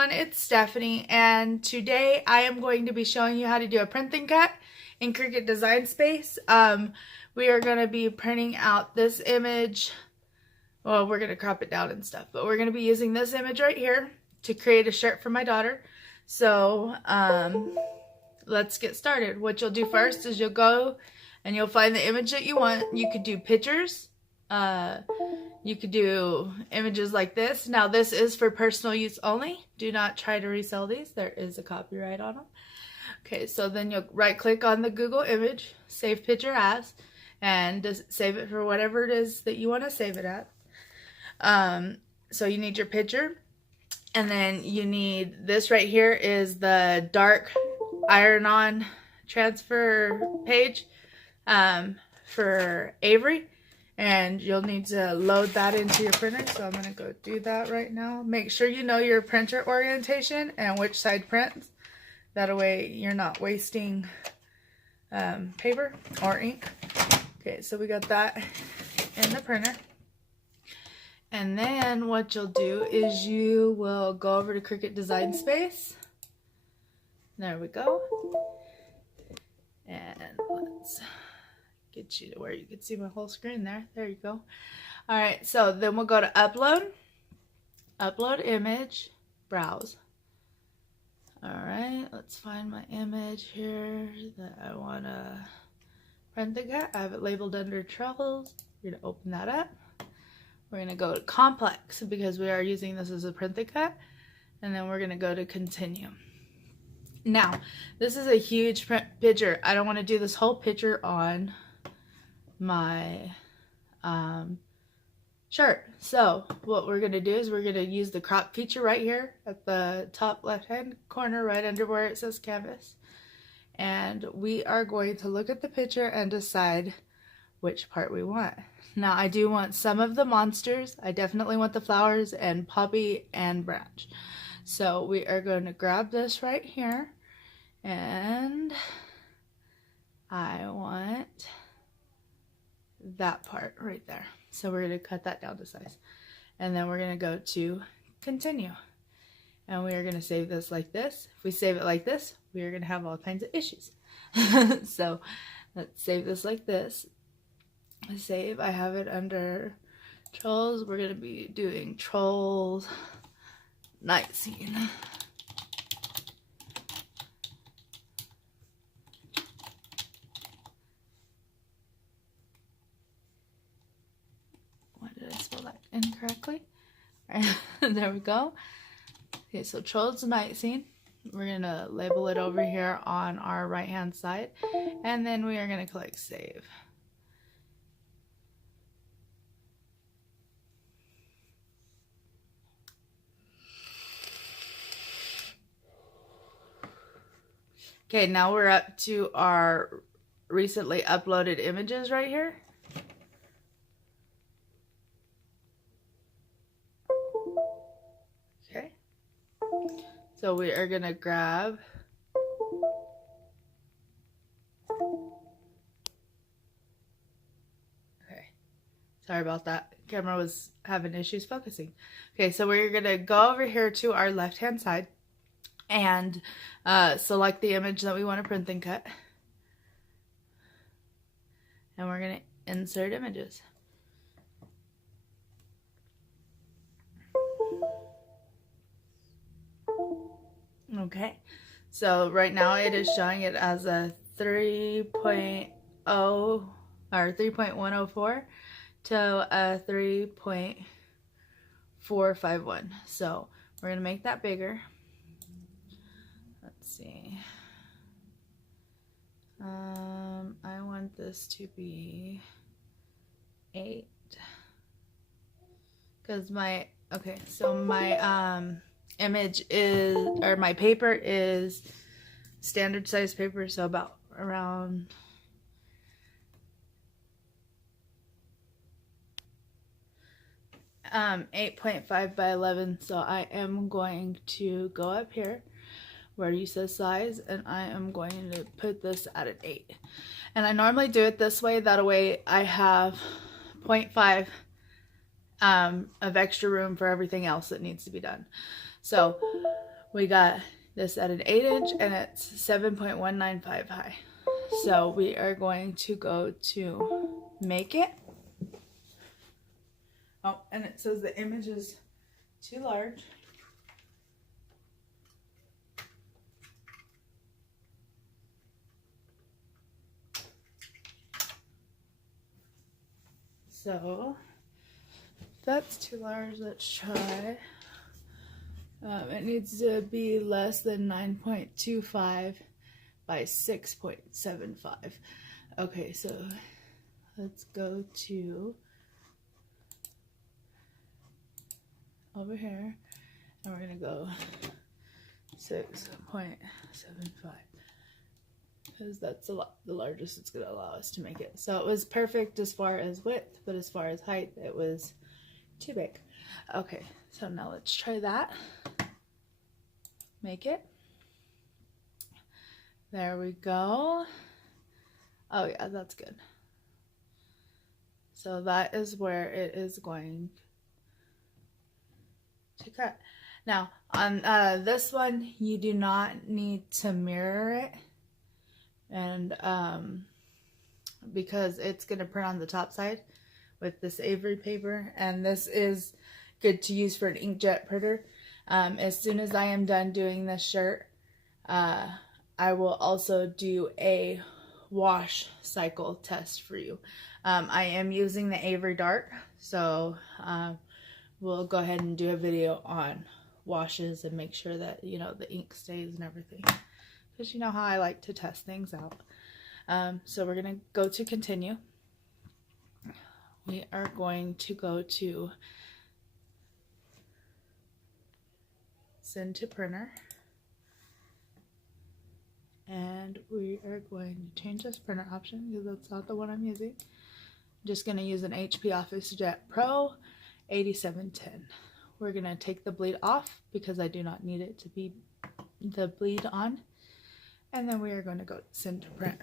everyone, it's Stephanie, and today I am going to be showing you how to do a print and cut in Cricut Design Space. We are going to be printing out this image. Well, we're going to crop it down and stuff, but we're going to be using this image right here to create a shirt for my daughter. So let's get started. What you'll do first is you'll go and you'll find the image that you want. You could do pictures. You could do images like this. Now this is for personal use only. Do not try to resell these. There is a copyright on them. Okay, so then you'll right click on the Google image, save picture as, and just save it for whatever it is that you want to save it at. So you need your picture, and then you need this right here is the dark iron-on transfer page for Avery. And you'll need to load that into your printer. So I'm going to go do that right now. Make sure you know your printer orientation and which side prints. That way you're not wasting paper or ink. Okay, so we got that in the printer. And then what you'll do is you will go over to Cricut Design Space. There we go. And let's get you to where you can see my whole screen there. There you go. Alright, so then we'll go to upload, upload image, browse. Alright, let's find my image here that I want to print the cut. I have it labeled under Troubles. We're going to open that up. We're going to go to complex because we are using this as a print the cut. And then we're going to go to continue. Now, this is a huge picture. I don't want to do this whole picture on my shirt. So what we're going to do is we're going to use the crop feature right here at the top left hand corner right under where it says canvas, and we are going to look at the picture and decide which part we want. Now I do want some of the monsters. I definitely want the flowers and Poppy and Branch. So we are going to grab this right here, and I want that part right there. So we're going to cut that down to size. And then we're going to go to continue. And we are going to save this like this. If we save it like this, we are going to have all kinds of issues. So let's save this like this. Save. I have it under Trolls. We're going to be doing Trolls night scene. Incorrectly. All right, there we go. Okay, so Trolls night scene. We're gonna label it over here on our right hand side, and then we are gonna click save. Okay, now we're up to our recently uploaded images right here. So we are going to grab sorry about that. Camera was having issues focusing. Okay, so we're going to go over here to our left hand side and select the image that we want to print and cut. And we're going to insert images. Okay, so right now it is showing it as a 3.0 or 3.104 to a 3.451. So we're going to make that bigger. Let's see. I want this to be 8 because my, okay, so my image is, or my paper is standard size paper, so about around 8.5 by 11. So I am going to go up here where you say size, and I am going to put this at an 8. And I normally do it this way, that way I have 0.5 of extra room for everything else that needs to be done. So we got this at an 8-inch and it's 7.195 high. So we are going to go to make it. Oh, and it says the image is too large. So if that's too large, let's try. It needs to be less than 9.25 by 6.75. Okay, so let's go to over here and we're gonna go 6.75 because that's the largest it's gonna allow us to make it. So it was perfect as far as width, but as far as height it was too big. Okay, so now let's try that. Make it. There we go. Oh yeah, that's good. So that is where it is going to cut. Now on this one you do not need to mirror it, and because it's going to print on the top side with this Avery paper, and this is good to use for an inkjet printer. As soon as I am done doing this shirt, I will also do a wash cycle test for you. I am using the Avery Dark, so we'll go ahead and do a video on washes and make sure that, you know, the ink stays and everything, because you know how I like to test things out. So we're going to go to continue. We are going to go to send to printer, and we are going to change this printer option because that's not the one I'm using. I'm just going to use an HP OfficeJet Pro 8710. We're going to take the bleed off because I do not need it to be the bleed on, and then we are going to go send to print.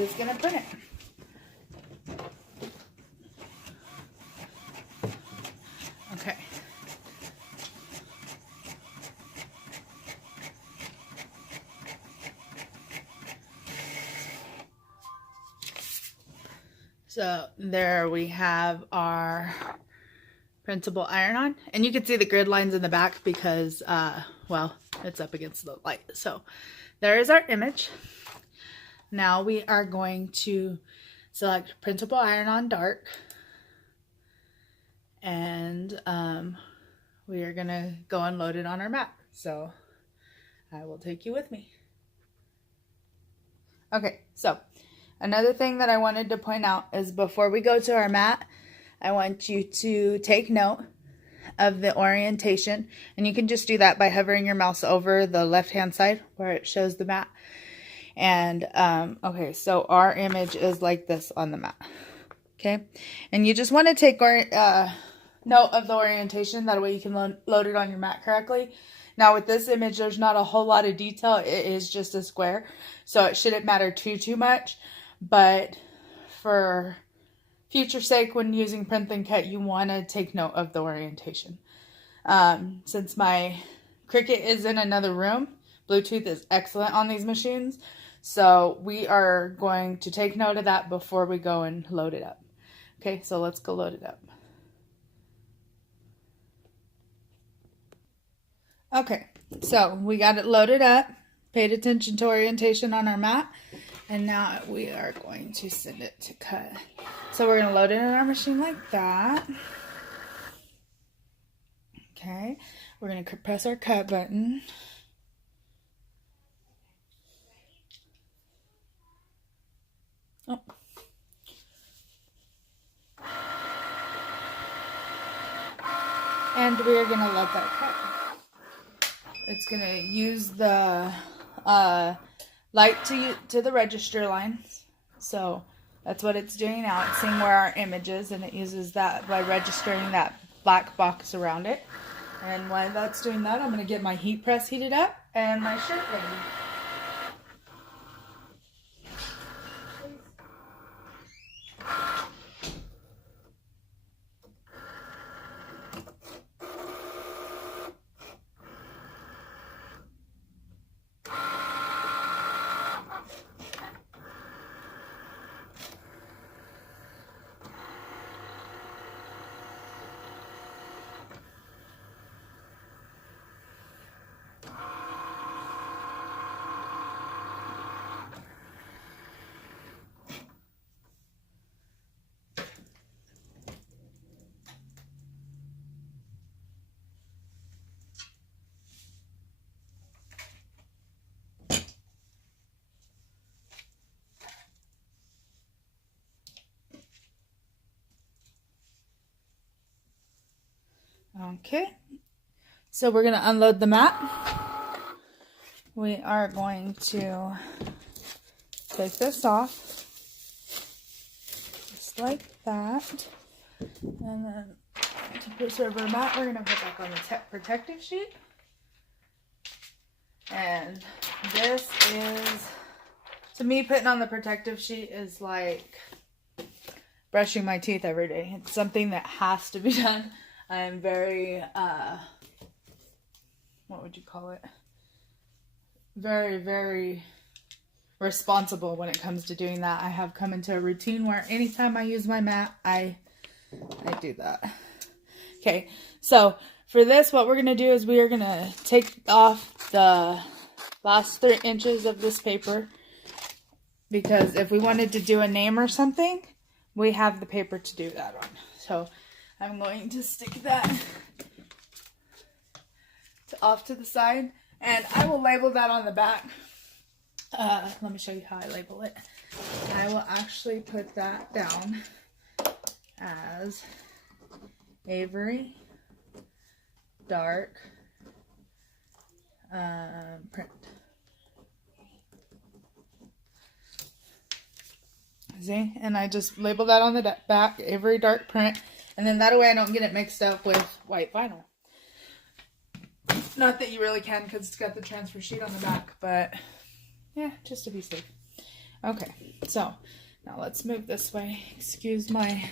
It's gonna print it. Okay. So there we have our printable iron-on, and you can see the grid lines in the back because well, it's up against the light. So there is our image. Now we are going to select printable iron-on dark, and we are going to go and load it on our mat. So I will take you with me. Okay, so another thing that I wanted to point out is before we go to our mat, I want you to take note of the orientation, and you can just do that by hovering your mouse over the left-hand side where it shows the mat. And okay, so our image is like this on the mat. Okay, and you just want to take note of the orientation, that way you can load it on your mat correctly. Now with this image, there's not a whole lot of detail. It is just a square, so it shouldn't matter too much, but for future sake, when using print and cut, you want to take note of the orientation. Since my Cricut is in another room, Bluetooth is excellent on these machines, so we are going to take note of that before we go and load it up. Okay, so let's go load it up. Okay, so we got it loaded up, paid attention to orientation on our mat, and now we are going to send it to cut. So we're going to load it in our machine like that. Okay, we're going to press our cut button. Oh. And we are going to let that cut. It's going to use the light to the register lines. So that's what it's doing now. It's seeing where our image is, and it uses that by registering that black box around it. And while that's doing that, I'm going to get my heat press heated up and my shirt ready. Okay, so we're going to unload the mat. We are going to take this off, just like that. And then to preserve our mat, we're going to put back on the protective sheet. And this is, to me, putting on the protective sheet is like brushing my teeth every day. It's something that has to be done. I am very, what would you call it? Very, very responsible when it comes to doing that. I have come into a routine where anytime I use my mat, I do that. Okay, so for this, what we're going to do is we are going to take off the last 3 inches of this paper, because if we wanted to do a name or something, we have the paper to do that on. So I'm going to stick that off to the side, and I will label that on the back. Let me show you how I label it. I will actually put that down as Avery dark print. See? And I just label that on the back, Avery dark print. And then that way I don't get it mixed up with white vinyl. Not that you really can, because it's got the transfer sheet on the back, but yeah, just to be safe. Okay, so now let's move this way. Excuse my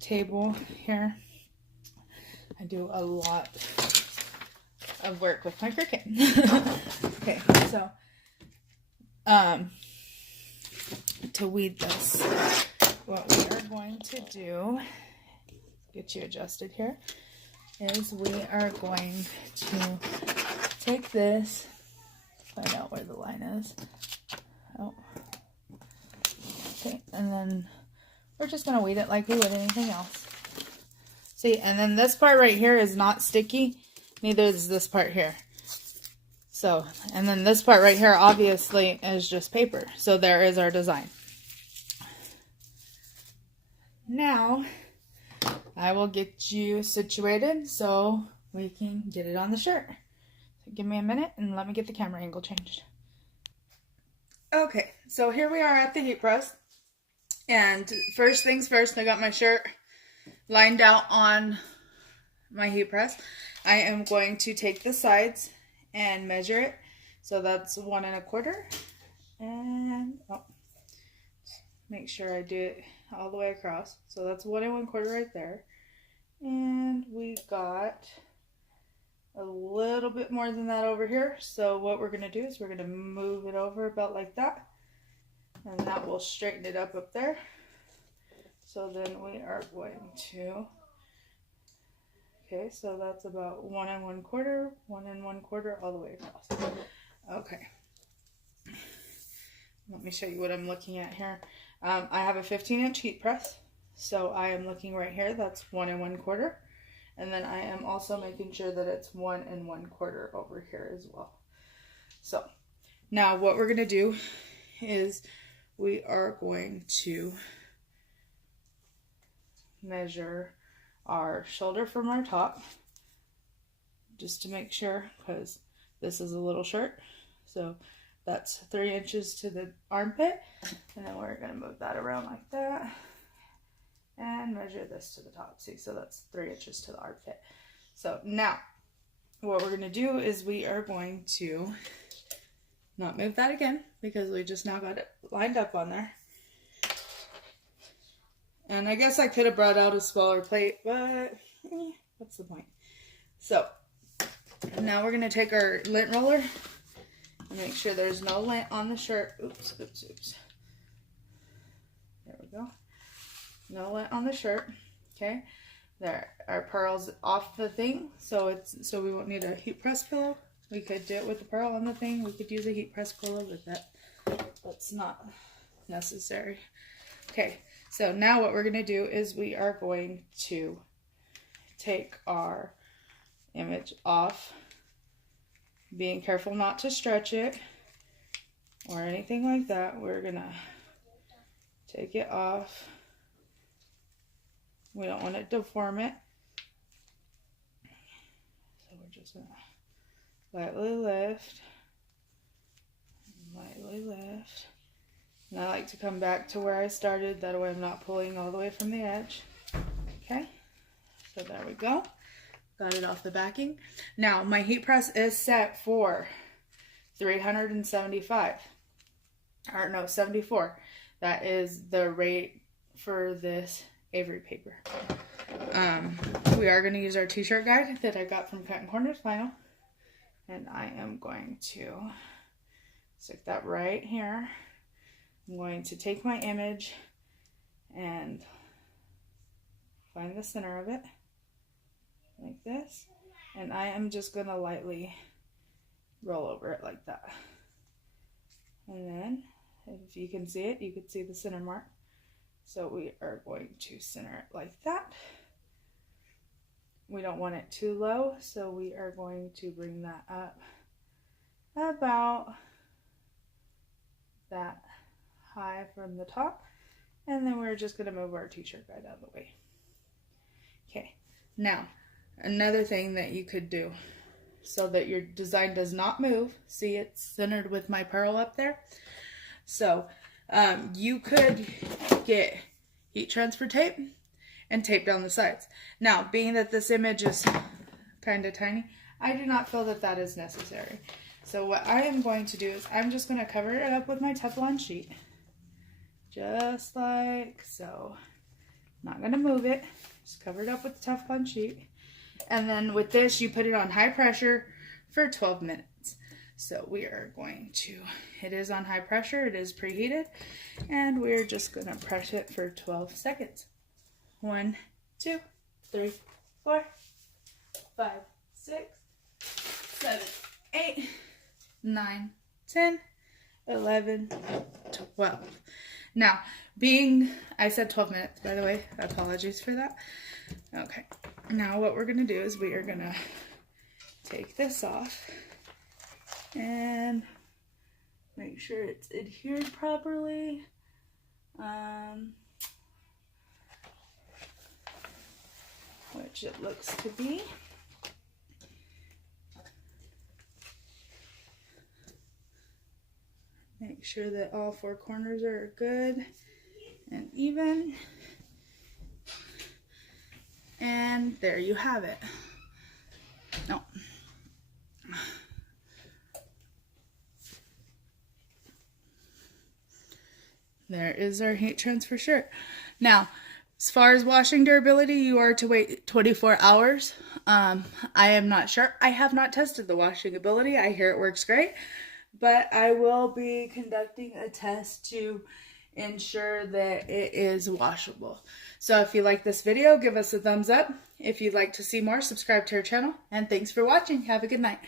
table here. I do a lot of work with my Cricut. Okay, so to weed this, what we are going to do, get you adjusted here, is we are going to take this, find out where the line is. Oh, okay, and then we're just going to weed it like we would anything else. See, and then this part right here is not sticky, neither is this part here. So, and then this part right here obviously is just paper. So there is our design. Now, I will get you situated so we can get it on the shirt. So give me a minute and let me get the camera angle changed. Okay, so here we are at the heat press. And first things first, I got my shirt lined out on my heat press. I am going to take the sides and measure it. So that's 1 1/4. And make sure I do it all the way across. So that's 1 1/4 right there. And we got a little bit more than that over here. So what we're going to do is we're going to move it over about like that. And that will straighten it up there. So then we are going to, okay, so that's about 1 1/4, 1 1/4 all the way across. Okay. Let me show you what I'm looking at here. I have a 15-inch heat press. So I am looking right here, that's 1 1/4. And then I am also making sure that it's 1 1/4 over here as well. So now what we're going to do is we are going to measure our shoulder from our top, just to make sure, because this is a little shirt. So That's 3 inches to the armpit. And then we're gonna move that around like that and measure this to the top. See, so that's 3 inches to the armpit. So now what we're gonna do is we are going to not move that again because we just now got it lined up on there. And I guess I could have brought out a smaller plate, but what's the point? So now we're going to take our lint roller and make sure there's no lint on the shirt. Oops, oops, oops. There we go. No lint on the shirt. Okay. There, our pearl's off the thing, so we won't need a heat press pillow. We could do it with the pearl on the thing. We could use a heat press pillow with that. That's not necessary. Okay. So now what we're going to do is we are going to take our image off, being careful not to stretch it or anything like that. We're going to take it off. We don't want to deform it. So we're just going to lightly lift, lightly lift. And I like to come back to where I started, that way I'm not pulling all the way from the edge. Okay, so there we go. Got it off the backing. Now, my heat press is set for 375. Or no, 74. That is the rate for this Avery paper. We are going to use our t-shirt guide that I got from Cut & Corners Vinyl. And I am going to stick that right here. I'm going to take my image and find the center of it like this, and I am just going to lightly roll over it like that. And then if you can see it, you can see the center mark. So we are going to center it like that. We don't want it too low, so we are going to bring that up about that high from the top, and then we're just going to move our t-shirt guide out of the way. Okay, now another thing that you could do so that your design does not move, see it's centered with my pearl up there, so you could get heat transfer tape and tape down the sides. Now, being that this image is kind of tiny, I do not feel that that is necessary. So what I am going to do is I'm just going to cover it up with my Teflon sheet. Just like so. Not going to move it. Just cover it up with the Teflon sheet. And then with this, you put it on high pressure for 12 minutes. So we are going to, it is on high pressure, it is preheated, and we're just going to press it for 12 seconds. 1, 2, 3, 4, 5, 6, 7, 8, 9, 10, 11, 12. Now, I said 12 minutes, by the way. Apologies for that. Okay. Now what we're going to do is we are going to take this off and make sure it's adhered properly. Which it looks to be. Make sure that all 4 corners are good and even. And there you have it. No. There is our heat transfer shirt. Now, as far as washing durability, you are to wait 24 hours. I am not sure. I have not tested the washing ability. I hear it works great. But I will be conducting a test to ensure that it is washable. So if you like this video, give us a thumbs up. If you'd like to see more, subscribe to our channel. And thanks for watching. Have a good night.